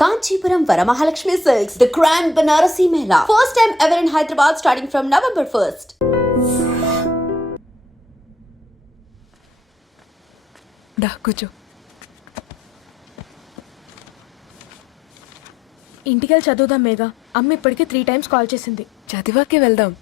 Kanchipuram Varamahalakshmi Silks, the Grand Banarasi Mela. First time ever in Hyderabad starting from November 1st. డా కూర్చో. ఇంటికెళ్ళి చదువుదాం మేఘా. అమ్మ ఇప్పటికే 3 times కాల్ చేసింది. చదివాకే వెళ్దాం.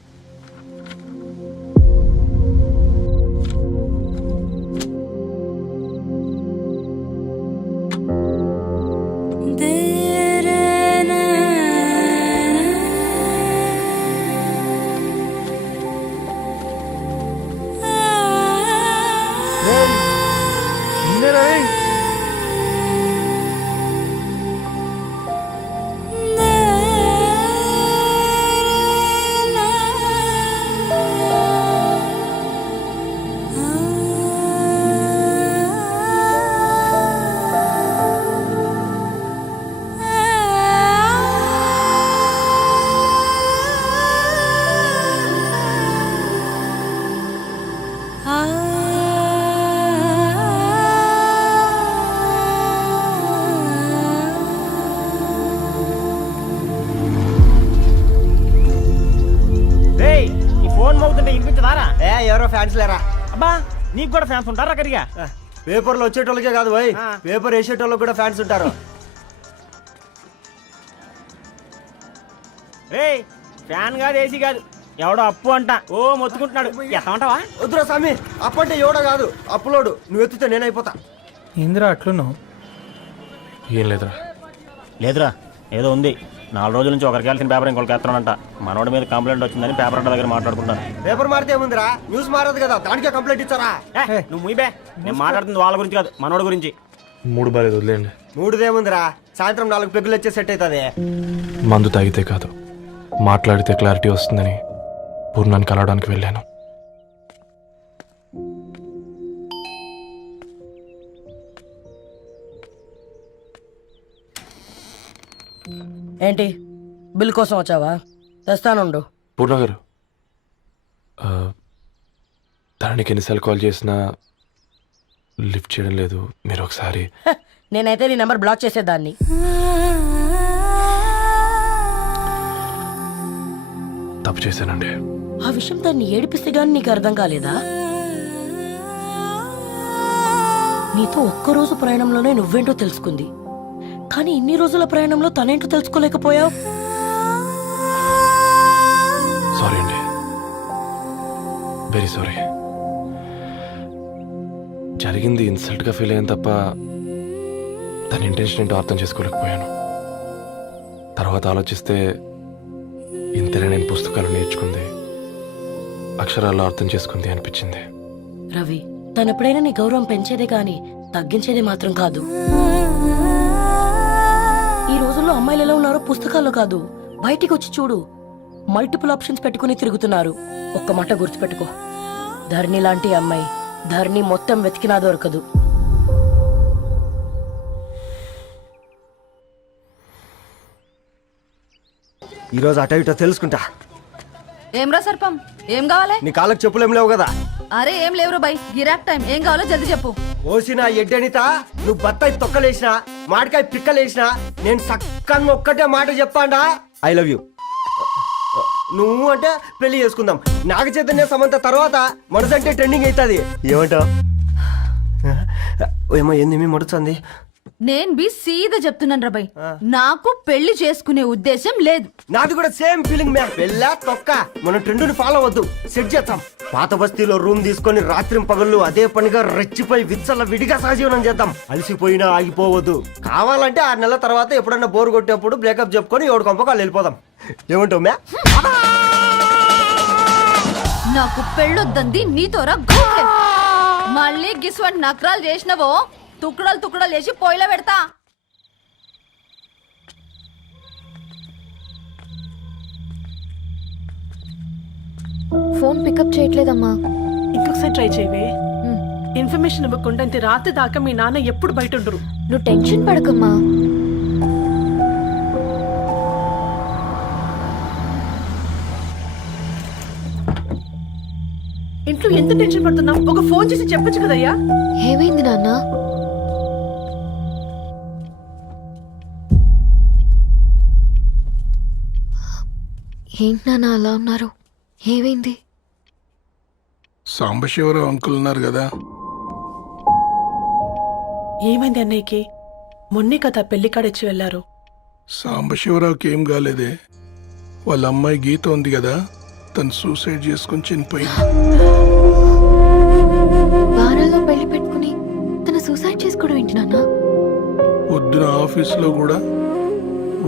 ఎవరో ఫ్యాన్స్ లేరా? అబ్బా నీకు కూడా ఫ్యాన్స్ ఉంటారా? కరిగా పేపర్లో వచ్చేటోళ్ళకే కాదు పోయి పేపర్ వేసేటోళ్ళకి కూడా ఫ్యాన్స్ ఉంటారు. రే ఫ్యాన్ కాదు, ఏసీ కాదు, ఎవడో అప్పు అంట ఓ మొత్తుకుంటున్నాడు. ఎత్తమంటావా? వద్దురా స్వామి, అప్పు అంటే ఎవడో కాదు, అప్పులోడు. నువ్వు ఎత్తుతే నేనైపోతా. ఏందిరా అట్లున్నావు? ఏం లేదురా. లేదురా, ఏదో ఉంది. 4 రోజుల నుంచి ఒకరికి వెళ్ళిన పేపర్ ఇంకొకరికి ఎత్తనంట. మనోడి మీద కంప్లైంట్ వచ్చిందని పేపర్ అంట దగ్గర మాట్లాడుకుంటాను. పేపర్ మారితే ఏముందిరా, న్యూస్ మారదు కదా, దానికే కంప్లైంట్ ఇచ్చారా? నువ్వు ముయ్యబే, నేను మాట్లాడుతుంది వాళ్ళ గురించి కాదు, మనోడి గురించి. మూడు బాలేదు, వదిలేండి. మూడుదేముందిరా, సాయంత్రం 4 పెగ్గులు వచ్చే సెట్ అవుతుంది. మందు తాగితే కాదు, మాట్లాడితే క్లారిటీ వస్తుందని పూర్ణాన్ని కలవడానికి వెళ్ళాను. ఏంటి బిల్ కోసం వచ్చావా? తెస్తానుండు. పూర్ణ గారు, తనకి ఎన్నిసార్లు కాల్ చేసినా లిఫ్ట్ చేయడం లేదు. మీరు ఒకసారి నేనైతే నీ నెంబర్ బ్లాక్ చేసేదాన్ని. తప్పు చేశానండి. ఆ విషయం దాన్ని ఏడిపిస్తే గానీ నీకు అర్థం కాలేదా? నీతో ఒక్కరోజు ప్రయాణంలోనే నువ్వేంటో తెలుసుకుంది, కానీ ఇన్ని రోజుల ప్రయాణంలో తనేంటో తెలుసుకోలేకపోయావు. సారీ అండి, వెరీ సారీ. జరిగింది ఇన్సల్ట్గా ఫీల్ అయ్యాను తప్ప తన ఇంటెన్షన్ ఏంటో అర్థం చేసుకోలేకపోయాను. తర్వాత ఆలోచిస్తే ఇంతనే నేను పుస్తకాలు నేర్చుకుంది, అక్షరాల్లో అర్థం చేసుకుంది అనిపించింది. రవి, తనెప్పుడైనా నీ గౌరవం పెంచేదే కానీ తగ్గించేదే మాత్రం కాదు. ఈ రోజుల్లో అమ్మాయిలు ఎలా ఉన్నారో పుస్తకాల్లో కాదు, బయటికి వచ్చి చూడు. మల్టిపుల్ ఆప్షన్స్ పెట్టుకుని తిరుగుతున్నారు. ఒక్క మాట గుర్తుపెట్టుకో, ధరణి లాంటి అమ్మాయి ధరణి మొత్తం వెతికినా దొరకదు. ఈరోజు అటో ఇటో తెలుసుకుంటా. ఏమ్రా సర్పం, ఏం కావాలి? నీ కాళ్ళకి చెప్పులేం లేవు కదా? అరే ఏం లేవురా బై, గిరాక్ టైం. ఏం కావాలో జల్దీ చెప్పు. ఓసిన ఎడ్డనిత, నువ్వు బత్తాయి తొక్కలేసినా మాడికాయ పిక్కలేసినా నేను సక్కంగా ఒక్కటే మాట చెప్పాడా, ఐ లవ్ యూ. నువ్వు అంటే పెళ్లి చేసుకుందాం. నాగ చైతన్య సమంత తర్వాత మనసంటే ట్రెండింగ్ అవుతుంది. ఏమంటావు? ఏమో ఏంది మీ మడుచుంది? నేను బి సీదా చెప్తున్నాను రాబాయ్, నాకు పెళ్లి చేసుకునే ఉద్దేశం లేదు. నాది కూడా సేమ్ ఫీలింగ్ మ్యామ్. పెళ్ళా తొక్క, మనం ట్రెండ్ని ఫాలో అవద్దు, సెట్ చేద్దాం. పాత బస్తీలో రూమ్ తీసుకొని రాత్రి పగళ్ళు అదే పనిగా రెచ్చిపోయి విచ్చల విడిగా సహజీవనం చేద్దాం. అలసిపోయినా ఆగిపోవద్దు. కావాలంటే 6 నెలల తర్వాత ఎప్పుడన్నా బోర్ కొట్టేప్పుడు బ్రేకప్ చెప్పుకొని ఎవడు కొంపకాలు వెళ్ళిపోదాం. ఏమంటావు మ్యా? నాకు పెళ్ళొద్దంది నీతోరా. మళ్ళీ గిస్వంటి నకరాలు చేసినవో తుక్కడలు తుక్కడలు చేసి పొయ్యిలో పెడతా. ఫోన్ పికప్ చేయట్లేదమ్మా. ఇంకొకసారి ట్రై చేయవే. ఇన్ఫర్మేషన్ ఇవ్వకుండా ఇంత రాత్రి దాకా మీ నాన్న ఎప్పుడు బయట ఉండరు. నువ్వు టెన్షన్ పడకమ్మా. ఇంట్లో ఎంత టెన్షన్ పడుతున్నావు? ఒక ఫోన్ చేసి చెప్పొచ్చు కదయ్యా. ఏమైంది నాన్న? ఏంటి నాన్న అలా ఉన్నారు? ఏమైంది? సాంబశివరావు అంకుల్ ఉన్నారు కదా, ఏమైంది అన్నయ్యకి? మొన్నే కదా పెళ్లి కాడొచ్చి వెళ్ళారు. సాంబశివరావుకి ఏం కాలేదే. వాళ్ళ అమ్మాయి గీత ఉంది కదా, తను సూసైడ్ చేసుకుని చనిపోయింది. వారాల్లో పెళ్లి పెట్టుకుని తన సూసైడ్ చేసుకోవడం ఏంటి నాన్న? పొద్దున ఆఫీసులో కూడా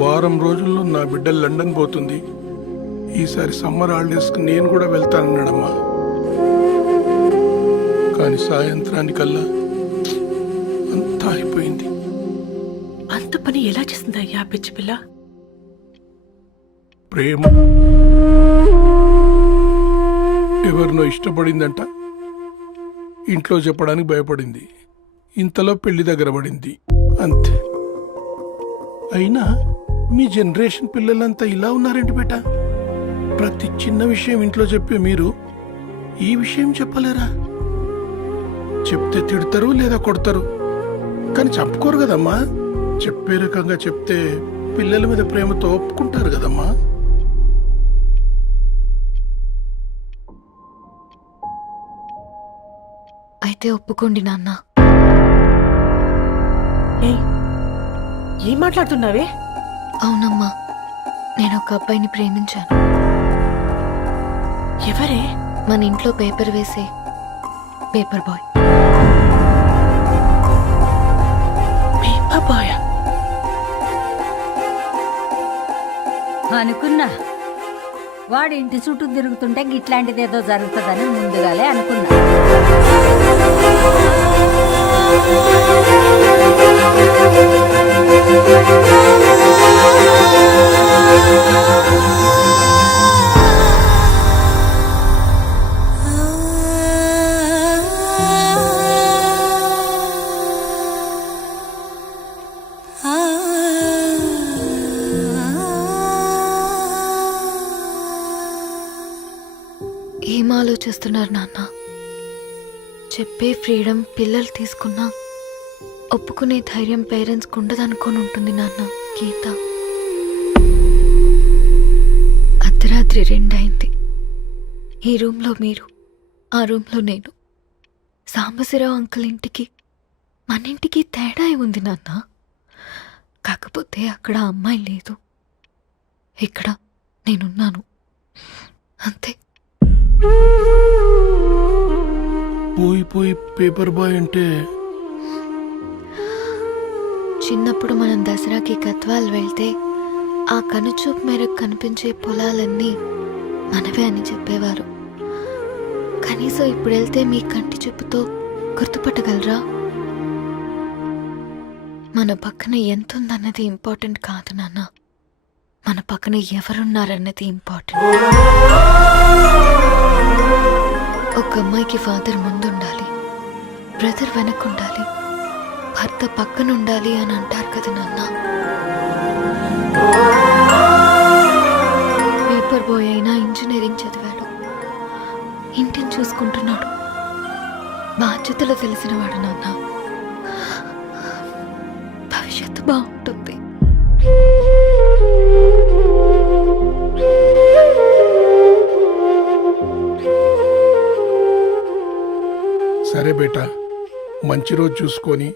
వారం రోజుల్లో నా బిడ్డ లండన్ పోతుంది, ఈసారి సమ్మర్ హాలిడేస్కి నేను కూడా వెళ్తానన్నాడమ్మా. కానీ సాయంత్రానికల్లా అంతా అయిపోయింది. అంత పని ఎలా చేసింది అయ్యా పిచ్చి పిల్ల? ప్రేమ ఎవరినో ఇష్టపడిందంట, ఇంట్లో చెప్పడానికి భయపడింది. ఇంతలో పెళ్లి దగ్గర పడింది, అంతే. అయినా మీ జనరేషన్ పిల్లలంతా ఇలా ఉన్నారేంటి బేట? ప్రతి చిన్న విషయం ఇంట్లో చెప్పే మీరు ఈ విషయం చెప్పలేరా? చెప్తే తిడతారు లేదా కొడతారు, కానీ చంపుకోరు కదమ్మా. చెప్పే రకంగా చెప్తే పిల్లల మీద ప్రేమతో ఒప్పుకుంటారు కదమ్మా. అయితే ఒప్పుకోండి నాన్న. ఏయ్, ఏం మాట్లాడుతున్నావే? అవునమ్మా, నేను ఒక అబ్బాయిని ప్రేమించాను. ఎవరే? మన ఇంట్లో పేపర్ వేసే పేపర్ బాయ్. Paper boy? అనుకున్నా వాడి ఇంటి చుట్టూ తిరుగుతుంటే గిట్లాంటిది ఏదో జరుగుతుందని ముందుగాలే అనుకున్నా. ఏం ఆలోచిస్తున్నారు నాన్న? చెప్పే ఫ్రీడమ్ పిల్లలు తీసుకున్నా ఒప్పుకునే ధైర్యం పేరెంట్స్కి ఉండదనుకొని ఉంటుంది నాన్న. గీత అర్ధరాత్రి 2 అయింది. ఈ రూమ్లో మీరు, ఆ రూమ్లో నేను. సాంబశివరావు అంకుల్ ఇంటికి మన ఇంటికి తేడా ఉంది నాన్న. కాకపోతే అక్కడ అమ్మాయి లేదు, ఇక్కడ నేనున్నాను, అంతే. పోయి పోయి పేపర్ బాయ్ అంటే చిన్నప్పుడు మనం దసరాకి గద్వాల్ వెళ్తే ఆ కనుచూపు మేరకు కనిపించే పొలాలన్నీ మనవే అని చెప్పేవారు. కనీసం ఇప్పుడు వెళ్తే మీ కంటి చూపుతో గుర్తుపట్టగలరా? మన పక్కన ఎంత ఉందన్నది ఇంపార్టెంట్ కాదు నాన్న, మన పక్కన ఎవరున్నారన్నది ఇంపార్టెంట్. ఒక అమ్మాయికి ఫాదర్ ముందుండాలి, బ్రదర్ వెనకుండాలి, భర్త పక్కన ఉండాలి అని అంటారు కదా నాన్న. పేపర్ బాయ్ అయినా ఇంజనీరింగ్ చదివాడు, ఇంటిని చూసుకుంటున్నాడు, బాధ్యతలు తెలిసినవాడు నాన్న. భవిష్యత్తు బాగుంటుంది. సరే బేటా, మంచి రోజు చూసుకొని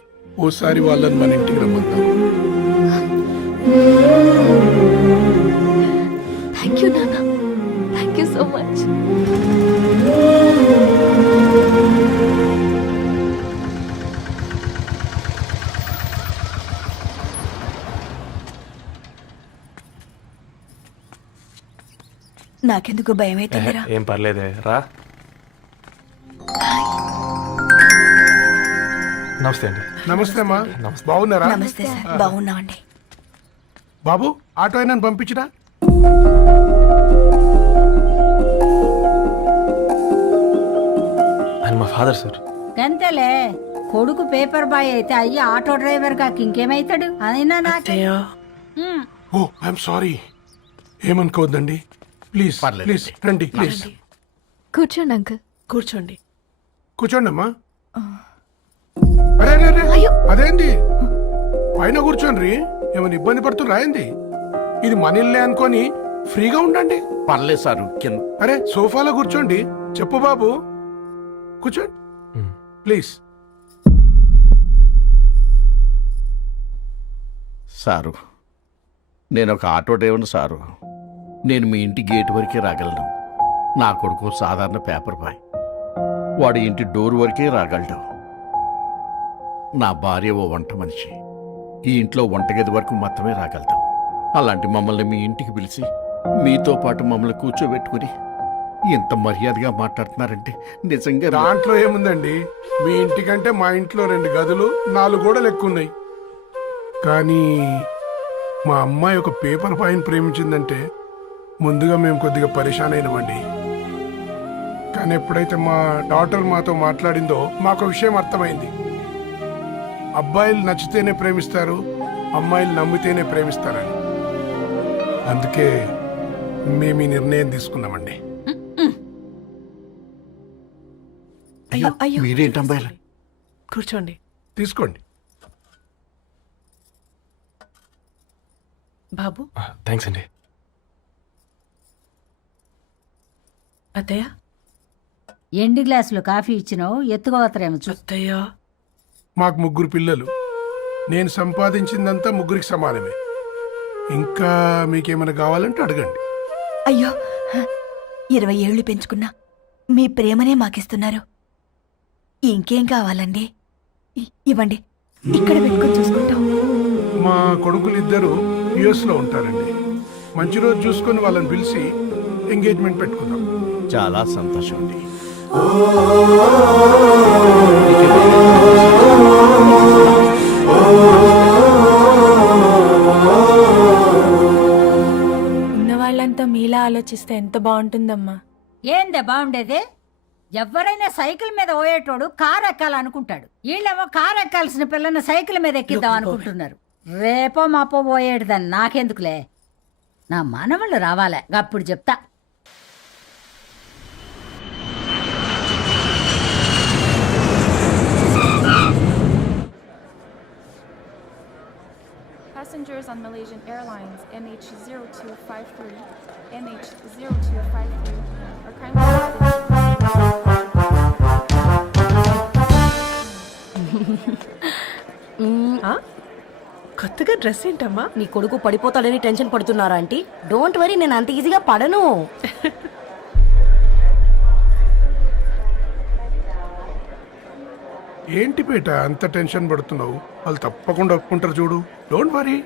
ఓసారి వాళ్ళని మన ఇంటికి రమ్మందాం. థ్యాంక్ యూ నాన్న, థ్యాంక్ యూ సో మచ్. నాకెందుకు భయం అవుతుందిరా. ఏం పర్లేదే, రా. నమస్తే అండి. నమస్తే అమ్మా, బాగున్నారా? నమస్తే సార్, బాగున్నామండి. బాబు, ఆటో అయినా పంపించినా? ఆయన మా ఫాదర్ సార్. గంతేలే, కొడుకు పేపర్ బాయ్ అయితే అయ్యి ఆటో డ్రైవర్ కాకి ఇంకేమైతాడు? అయినా నాకే అయ్యో, ఓ ఐఎమ్ సారీ, ఏమనుకోవద్దండి. ప్లీజ్ ప్లీజ్ రండి, ప్లీజ్ కూర్చోండి అంకుల్. కూర్చోండి. కూర్చోండి అమ్మా. అరే అరే అరే, అదేంది పైన కూర్చోండి, ఏమైనా ఇబ్బంది పడుతున్నా ఏంది? ఇది మన ఇల్లే అనుకొని ఫ్రీగా ఉండండి. పర్లేదు సారు కింద. అరే సోఫాలో కూర్చోండి. చెప్పు బాబు, కూర్చోండి ప్లీజ్. సారు, నేను ఒక ఆటో డ్రైవర్ని సారు. నేను మీ ఇంటి గేట్ వరకే రాగలను. నా కొడుకు సాధారణ పేపర్ బాయ్, వాడి ఇంటి డోర్ వరకే రాగలడు. నా భార్య ఓ వంట మనిషి, ఈ ఇంట్లో వంటగది వరకు మాత్రమే రాగలదు. అలాంటి మమ్మల్ని మీ ఇంటికి పిలిచి మీతో పాటు మమ్మల్ని కూర్చోబెట్టుకుని ఎంత మర్యాదగా మాట్లాడుతున్నారంటే నిజంగా దాంట్లో ఏముందండి, మీ ఇంటికంటే మా ఇంట్లో 2 గదులు 4 గోడలు ఎక్కువ ఉన్నాయి. కానీ మా అమ్మాయి ఒక పేపర్ బాయ్ని ప్రేమించిందంటే ముందుగా మేము కొద్దిగా పరేషాన్ అయినామండి. కానీ ఎప్పుడైతే మా డాటర్ మాతో మాట్లాడిందో మాకు విషయం అర్థమైంది. అబ్బాయిలు నచ్చితేనే ప్రేమిస్తారు, అమ్మాయిలు నమ్మితేనే ప్రేమిస్తారని. అందుకే మేము ఈ నిర్ణయం తీసుకున్నామండి. అయ్యో అయ్యో. మీరేంటి అమ్మాయిలు? కూర్చోండి. తీసుకోండి. బాబు. థ్యాంక్స్ అండి. అత్తయ్య. ఎండి గ్లాసులో కాఫీ ఇచ్చినావు, ఎత్తుకోవతరేమో చూ. అత్తయ్య. మాకు 3 పిల్లలు. నేను సంపాదించిందంతా 3కి సమానమే. ఇంకా మీకేమైనా కావాలంటే అడగండి. అయ్యో 20 ఏళ్ళు పెంచుకున్నా మీ ప్రేమనే మాకిస్తున్నారు. ఇంకేం కావాలండి? ఇవ్వండి, ఇక్కడ పెట్టుకొని చూసుకుంటాం. మా కొడుకులు 2 యుఎస్ లో ఉంటారండి. మంచి రోజు చూసుకొని వాళ్ళని పిలిచి ఎంగేజ్మెంట్ పెట్టుకుందాం. చాలా సంతోషం అండి. ఉన్న వాళ్ళంతా మీలా ఆలోచిస్తే ఎంత బాగుంటుందమ్మా. ఏందే బాగుండేది? ఎవరైనా సైకిల్ మీద పోయేటోడు కారు ఎక్కాలనుకుంటాడు. వీళ్ళేమో కారు ఎక్కాల్సిన పిల్లని సైకిల్ మీద ఎక్కిద్దాం అనుకుంటున్నారు. రేపో మాపో పోయేటిదని నాకెందుకులే, నా మనవళ్ళు రావాలే, అప్పుడు చెప్తా. Passengers on Malaysian Airlines MH0253, MH0253 are కొత్తగా డ్రెస్ ఏంటమ్మా? నీ కొడుకు పడిపోతాడని టెన్షన్ పడుతున్నారా ఆంటీ? డోంట్ వరీ, నేను అంత ఈజీగా పడను. ఏంటి పేట అంత టెన్షన్ పడుతున్నావు? వాళ్ళు తప్పకుండా ఒప్పుకుంటారు చూడు. Don't worry.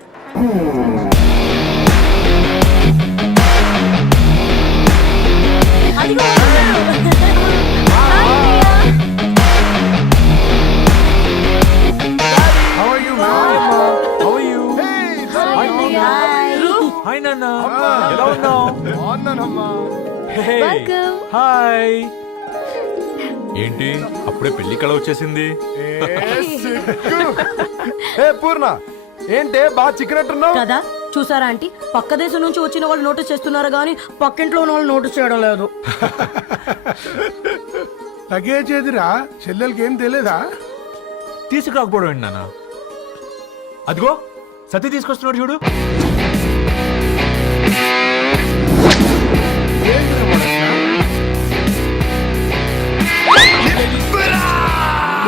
హాయ్ నాన్న, ఎలా ఉన్నావు? హాయ్. ఏంటి అప్పుడే పెళ్లి కళ వచ్చేసింది? పూర్ణ ఏంటే బాగా చిక్కినట్టున్నావు కదా, చూసారా ఆంటీ? పక్క దేశం నుంచి వచ్చిన వాళ్ళు నోటీస్ చేస్తున్నారు కానీ పక్కింట్లో ఉన్న వాళ్ళు నోటీస్ చేయడం లేదు. లగేజ్ ఏదిరా? చెల్లెలకి ఏం తెలియదా? తీసుకురాకపోవడం ఏంటి నాన్న? అదిగో సతీ తీసుకొస్తున్నాడు చూడు.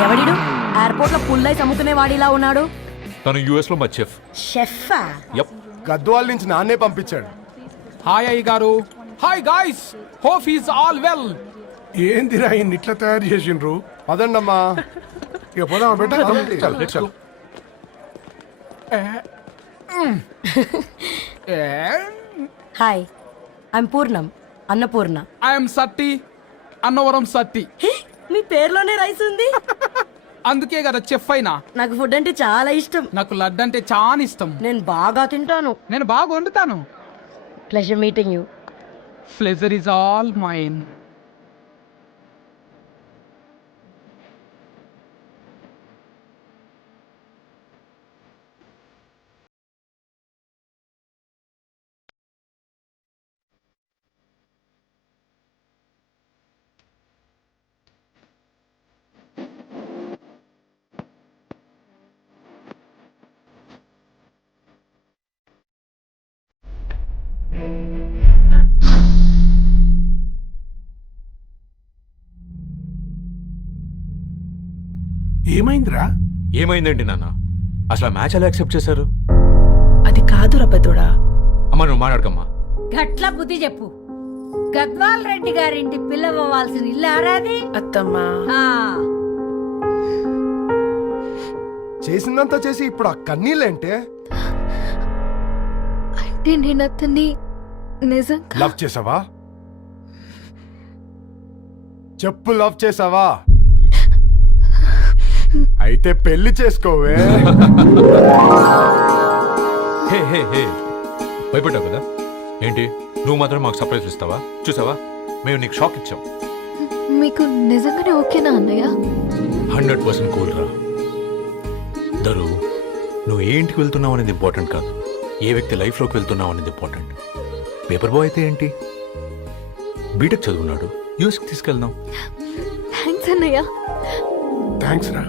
ఎవడిడు ఎయిర్పోర్ట్ లో పుల్లైస్ అమ్ముకునే వాడిలా ఉన్నాడు? తను యుఎస్ లో మా చెఫ్. షెఫా? యప్. గద్వాల నుంచి నాన్నే పంపించాడు. హాయ్ అయ్య గారు. Hi guys, hope is all well. ఏందిరా ఇన్ని ఇట్లా తయారు చేసిండ్రు? పదండమ్మా. ఇక పోదామా బెట? Hi, I'm Purnam, Annapurna. I'm Satti, Annavaram Satti. మీ పేర్లోనే రైస్ ఉంది. అందుకే కదా చెఫ్ అయినా. నాకు ఫుడ్ అంటే చాలా ఇష్టం. నాకు లడ్డు అంటే చాలా ఇష్టం. నేను బాగా తింటాను. నేను బాగా వండుతాను. Pleasure meeting you. Pleasure is all mine. ఏమైందిరా? ఏమైందండి నాన్న? అసలు మ్యాచ్ ఎలా యాక్సెప్ట్ చేశారు? అది కాదు రబ్బతోడా. అమ్మ నువ్వు మాట్లాడకమ్మా. గట్ల బుద్ధి చెప్పు. గద్వాల్ రెడ్డి గారింటి పిల్లవ్వాల్సిన ఇల్లు ఆరాది. అత్తమ్మా ఆ, చేసిందంతా చేసి ఇప్పుడు ఆ కన్నీళ్ళేంటే? అంటే నేను అతన్ని నిజంగా లవ్ చేసావా? చెప్పు, లవ్ చేసావా? అయితే పెళ్లి చేసుకోవే. హే హే హే భయపడ్డావు కదా ఏంటి? నువ్వు మాత్రం మాకు సర్ప్రైజ్ ఇస్తావా? చూసావా, మేము నీకు షాక్ ఇచ్చాం. మీకు నిజంగానే ఓకేనా అన్నయ్య? 100% కూల్ రా. దరు, నువ్వు ఏ ఇంటికి వెళ్తున్నావు అనేది ఇంపార్టెంట్ కాదు, ఏ వ్యక్తి లైఫ్లోకి వెళ్తున్నావు అనేది ఇంపార్టెంట్. పేపర్ బాయ్ అయితే ఏంటి, బీటెక్ చదువున్నాడు, యూఎస్కి తీసుకెళ్దాం. థ్యాంక్స్ అన్నయ్య. థ్యాంక్స్ రా.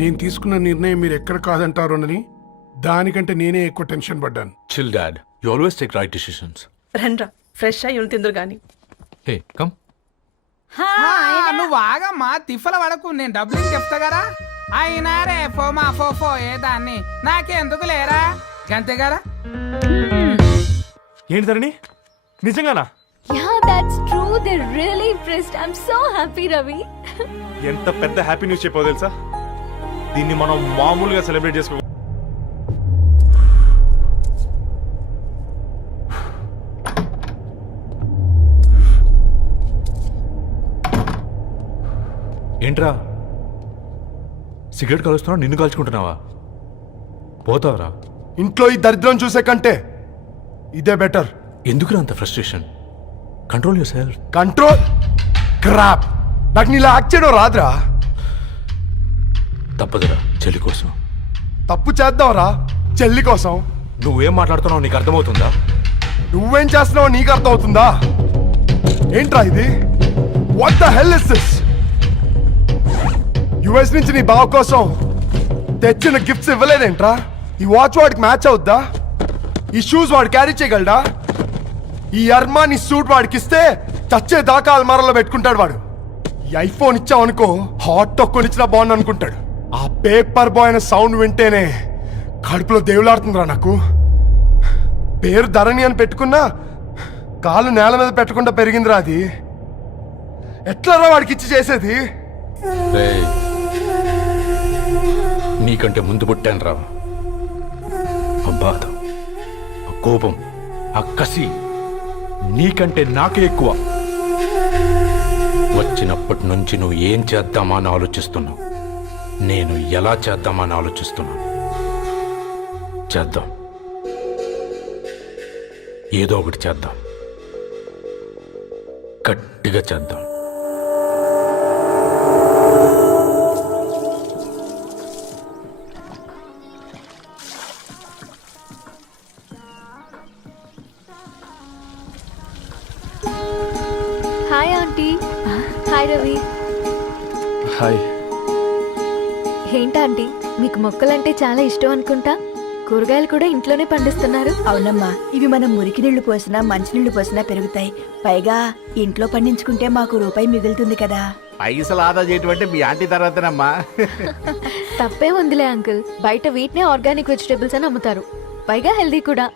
నేను తీసుకున్న నిర్ణయం మీరు ఎక్కడ కాదంటారోనని దానికంటే నేనే ఎక్కువ టెన్షన్ పడ్డాను. Chill dad, you always take right decisions. రండ్రా, ఫ్రెష్ అయ్యి తిందురు గాని. Hey come. నువ్వు ఆగమ్మా, తిఫల పడకు, నేను డబ్బులు చెప్తా కదా. అయినా రే ఫోమా ఫోఫో ఏ దాన్ని నాకెందుకు లేరా గంతే కదా. ఏంటి ధరణి, నిజంగానా? Yeah, that's true. They're really impressed. I'm so happy, Ravi. ఎంత పెద్ద హ్యాపీ న్యూస్ చెప్పావు తెలుసా? దీన్ని మనం మామూలుగా సెలబ్రేట్ చేసుకో. ఏంట్రా సిగరెట్ కాలుస్తున్నావు, నిన్ను కాల్చుకుంటున్నావా? పోతావరా? ఇంట్లో ఈ దరిద్రం చూసే కంటే ఇదే బెటర్. ఎందుకురా అంత frustration? Control your self. Control crap. నాకు నీలా యాక్ట్ చేయడం రాదురా. తప్పదురా, చెల్లి కోసం. తప్పు చేద్దాంరా, చెల్లి కోసం. నువ్వేం మాట్లాడుతున్నావు నీకు అర్థమవుతుందా? నువ్వేం చేస్తున్నావో నీకు అర్థం అవుతుందా? ఏంట్రా ఇది? What the hell is this? US నుంచి నీ బావ కోసం తెచ్చిన గిఫ్ట్స్ ఇవ్వలేదేంట్రా? ఈ వాచ్ వాడికి మ్యాచ్ అవుద్దా? ఈ షూస్ వాడు క్యారీ చేయగలడా? ఈ అర్మానీ సూట్ వాడికి ఇస్తే చచ్చే దాకా అల్మారాలో పెట్టుకుంటాడు వాడు. ఈ ఐఫోన్ ఇచ్చావనుకో హాట్ టొక్కని ఇచ్చినా బాగుంది అనుకుంటాడు. ఆ పేపర్ బాయ్ అనే సౌండ్ వింటేనే కడుపులో దేవులాడుతుందిరా నాకు. పేరు ధరణి అని పెట్టుకున్నా కాలు నేల మీద పెట్టకుండా పెరిగిందిరా అది. ఎట్లరా వాడికి ఇచ్చి చేసేది? నీకంటే ముందు పుట్టాను రా. ఆ బాధ, ఆ కోపం, ఆ కసి నీకంటే నాకే ఎక్కువ. వచ్చినప్పటి నుంచి నువ్వు ఏం చేద్దామా అని ఆలోచిస్తున్నావు, నేను ఎలా చేద్దామా అని ఆలోచిస్తున్నాను. చేద్దాం, ఏదో ఒకటి చేద్దాం, గట్టిగా చేద్దాం. Hi aunty. Hi Ravi. Hi. ఏంటంటీ, మీకు మొక్కలంటే చాలా ఇష్టం అనుకుంటా. కూరగాయలు కూడా ఇంట్లోనే పండిస్తున్నారు. అవునమ్మా, ఇవి మనం మురికి నీళ్లు పోసినా మంచినీళ్లు పోసినా పెరుగుతాయి. పైగా ఇంట్లో పండించుకుంటే మాకు రూపాయి మిగులుతుంది కదా. పైసలు ఆదా చేయటం మీ ఆంటీ తర్వాతనమ్మా. తప్పే ఉందిలే అంకుల్, బయట వీటినే ఆర్గానిక్ వెజిటేబుల్స్ అని అమ్ముతారు, పైగా హెల్దీ కూడా.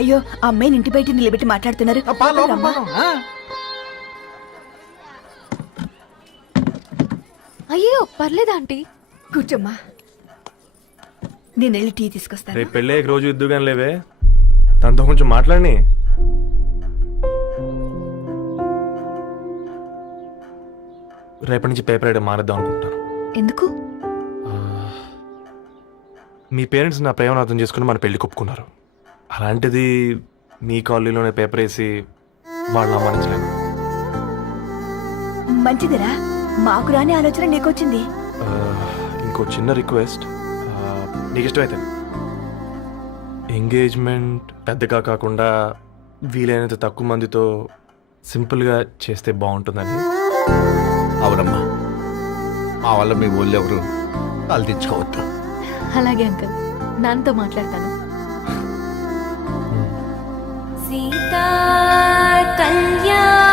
అయ్యో, అమ్మాయిని ఇంటి బయట నిలబెట్టి మాట్లాడుతున్నారు. అయ్యో పర్లేదు ఆంటీ, కూర్చోమ్మా, నేను వెళ్ళి టీ తీసుకొస్తాను. రేపు పెళ్ళే రోజు ఇద్దుగాని లేవే, తనతో కొంచెం మాట్లాడి. రేపటి నుంచి పేపర్ రైడ్ మారేద్దాం అనుకుంటాను. ఎందుకు? మీ పేరెంట్స్ నా ప్రేమను అర్థం చేసుకుని మన పెళ్లి ఒప్పుకున్నారు. అలాంటిది మీ కాలనీలోనే పేపర్ వేసి వాళ్ళని అమ్మానించలేను. మంచిదిరా, మాకు రాని ఆలోచన నీకొచ్చింది. ఇంకో చిన్న రిక్వెస్ట్, నీకు ఇష్టమైతే ఎంగేజ్మెంట్ పెద్దగా కాకుండా వీలైనంత తక్కువ మందితో సింపుల్గా చేస్తే బాగుంటుందని. అవునమ్మా, మా వల్ల మీ ఊళ్ళో ఎవరు వాళ్ళు తెచ్చుకోవద్దు. అలాగే అంకుల్, నాన్నతో మాట్లాడతాను. సీతా కళ్యాణ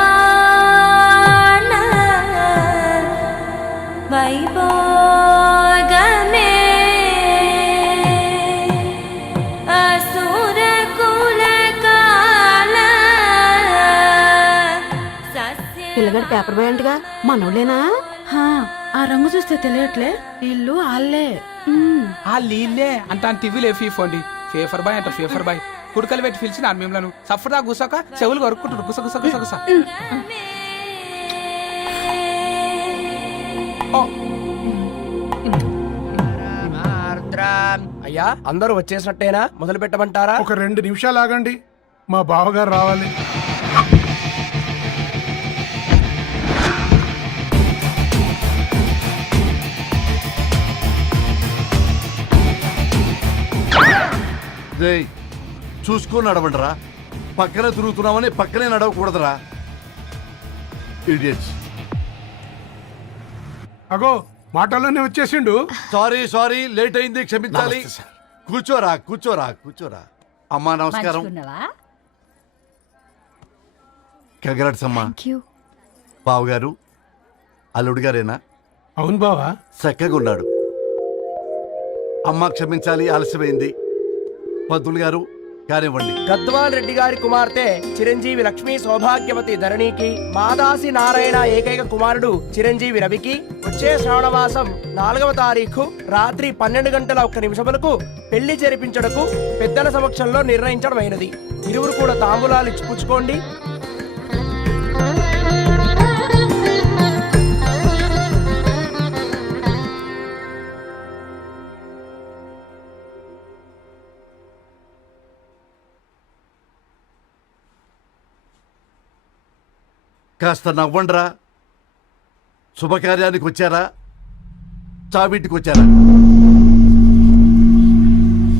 వైభోగ పేపర్ బాయ్ అంటగా మనోళ్ళేనా ఆ రంగు చూస్తే తెలియట్లే ఇల్లు ఆళ్ళే ఆ లీల్లే అంత టీవీలో ఫీఫోండి ఫేఫర్ బాయ్ అంట ఫేఫర్ బాయ్ కుడుకలు పెట్టి పిలిచిన మిమ్మల్ని సఫర్దా గుసక చెవులు కొరుక్కుంటారు గుస గుస గుస గుస అయ్యా అందరూ వచ్చేసినట్టేనా మొదలు పెట్టమంటారా? ఒక 2 నిమిషాలు ఆగండి, మా బావగారు రావాలి. చూసుకొని నడవండిరా, పక్కనే తిరుగుతున్నామని పక్కనే నడవకూడదురా. ఇడియట్స్. అగో మాటల్లోనే వచ్చేసిండు. సారీ లేట్ అయింది, క్షమించాలి. కూర్చోరా కూర్చోరా కూర్చోరా. అమ్మా నమస్కారం. కంగ్రాట్స్ అమ్మా. బావగారు అల్లుడు గారేనా? అవును బావా. చక్కగా ఉన్నాడు. అమ్మ క్షమించాలి, ఆలస్యమైంది. పంతులు గారు కానివ్వండి. గద్వాల్ రెడ్డి గారి కుమార్తె చిరంజీవి లక్ష్మీ సౌభాగ్యవతి ధరణికి, మాదాసి నారాయణ ఏకైక కుమారుడు చిరంజీవి రవికి వచ్చే శ్రావణమాసం 4వ తారీఖు రాత్రి 12:01 పెళ్లి జరిపించడకు పెద్దల సమక్షంలో నిర్ణయించడమైనది. ఇరువురు కూడా తాంబూలాలు ఇచ్చి పుచ్చుకోండి. కాస్త నవ్వండ్రా. శుభకార్యానికి వచ్చారా, చావింటికి వచ్చారా?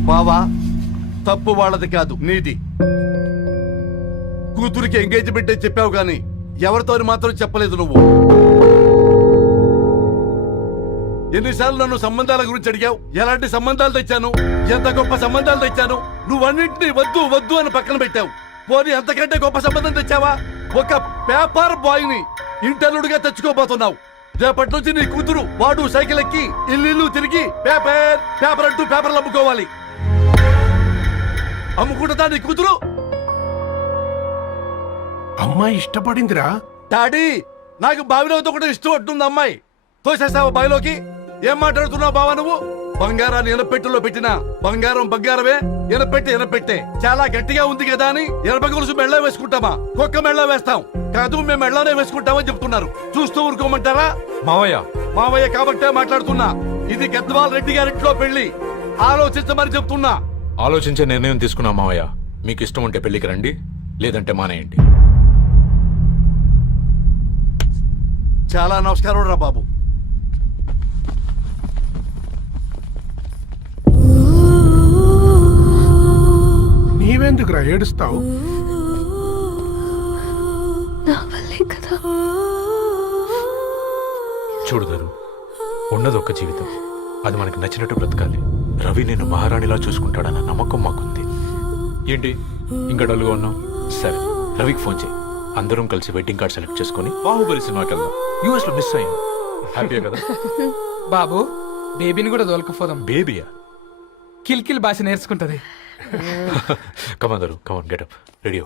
బావా, తప్పు వాళ్ళది కాదు, నీది. కూతురికి ఎంగేజ్మెంట్ అని చెప్పావు గాని ఎవరితో మాత్రం చెప్పలేదు నువ్వు. ఎన్నిసార్లు నన్ను సంబంధాల గురించి అడిగావు? ఎలాంటి సంబంధాలు తెచ్చాను, ఎంత గొప్ప సంబంధాలు తెచ్చాను. నువ్వన్నింటినీ వద్దు వద్దు అని పక్కన పెట్టావు. పోనీ అంతకంటే గొప్ప సంబంధం తెచ్చావా? ఒక పేపర్ బాయ్ ని ఇంటర్లుడిగా తెచ్చుకోబోతున్నావు. రేపటి నుంచి నీ కూతురు వాడు సైకిల్ ఎక్కి ఇల్లు తిరిగి పేపర్ అంటూ పేపర్లు అమ్ముకోవాలి. అమ్ముకుంటుందా నీ కూతురు? అమ్మాయి ఇష్టపడిందిరా. డాడీ, నాకు బావిలోతో కూడా ఇష్టం అంటుంది అమ్మాయి. తోసేస్తావా బావిలోకి? ఏం మాట్లాడుతున్నావు బావా నువ్వు? బంగారాన్ని ఎనపెట్టులో పెట్టిన బంగారం బంగారమే, ఎనపెట్టే చాలా గట్టిగా ఉంది కదా అని ఎనప గొలుసు మెళ్ళ వేసుకుంటామా? కుక్క మెళ్ళ వేస్తాం కాదు, మేము మెళ్ళనే వేసుకుంటామని చెప్తున్నారు. చూస్తూ ఊరుకోమంటారా? మావయ్య కాబట్టే మాట్లాడుతున్నా. ఇది గద్వాల్ రెడ్డి గారింట్లో పెళ్లి, ఆలోచించమని చెప్తున్నా. ఆలోచించే నిర్ణయం తీసుకున్నా మావయ్య. మీకు ఇష్టం ఉంటే పెళ్లికి రండి, లేదంటే మానేయండి. చాలా నమస్కారం రా బాబు. నీవెందుకురా ఏడుస్తావు? నా వల్లే కదా. చూడదారు, ఉన్నది ఒక్క జీవితం, అది మనకి నచ్చినట్టు బ్రతకాలి. రవి నేను మహారాణిలా చూసుకుంటాడన్న నమ్మకం మాకుంది. ఏంటి ఇంకా డల్గా ఉన్నావు? సరే, రవికి ఫోన్ చేయి. అందరం కలిసి వెడ్డింగ్ కార్డ్ సెలెక్ట్ చేసుకుని బాహుబలి సినిమాకి వెళ్దాం. యూఎస్ లో మిస్ అయ్యాం. హ్యాపీయా కదా? బాబు, బేబీని కూడా దొలకపోదాం. బేబీయా? కిల్కిల్ భాష నేర్చుకుంటది. కమాన్ దరు, కమాన్ గెట్ అప్, రెడీ.